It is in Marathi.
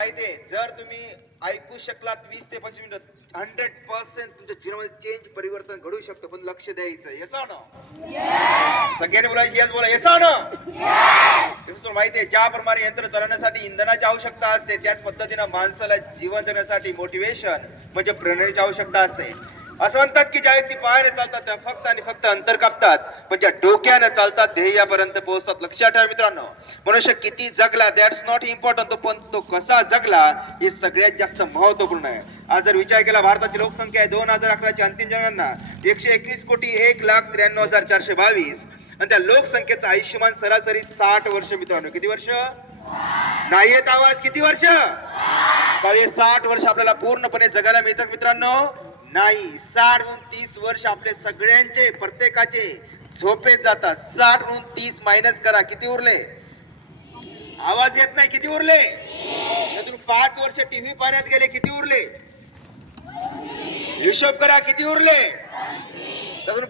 माहितीये जर तुम्ही ऐकू शकलात 20 ते 25 मिनिट 100% तुमच्या जीवनामध्ये चेंज परिवर्तन घडू शकतो. पण लक्ष द्यायचं. येस ना सगळ्यांनी बोलायची येस बोला. येस ना तुला माहितीये ज्याप्रमाणे यंत्र चालवण्यासाठी इंधनाची आवश्यकता असते त्याच पद्धतीनं माणसाला जीवन जगण्यासाठी मोटिवेशन म्हणजे प्रेरणेची आवश्यकता असते. असं म्हणतात की ज्या व्यक्ती पायाने चालतात त्या फक्त आणि फक्त अंतर कापतात पण ज्या डोक्याने चालतात ध्येयापर्यंत पोहोचतात. लक्षात ठेवा मित्रांनो, मनुष्य किती जगला दॅट्स नॉट इम्पॉर्टंट, पण तो कसा जगला हे सगळ्यात जास्त महत्वपूर्ण आहे. आज जर विचार केला भारताची लोकसंख्या आहे 2011 ची अंतिम जनगणना 121 कोटी 1,93,422 आणि त्या लोकसंख्येचं आयुष्यमान सरासरी 60 वर्ष. मित्रांनो किती वर्ष? नाही येत आवाज? किती वर्ष? 60 वर्ष आपल्याला पूर्णपणे जगायला मिळतात मित्रांनो? नाही. 60 30 वर्ष आपले सगळ्यांचे प्रत्येकाचे झोपेत जातात. 60 30 मायनस करा किती उरले? आवाज येत नाही. किती उरले? त्यातून 5 वर्ष टीव्ही पाहण्यात गेले किती उरले? हिशोब करा किती उरले? त्यातून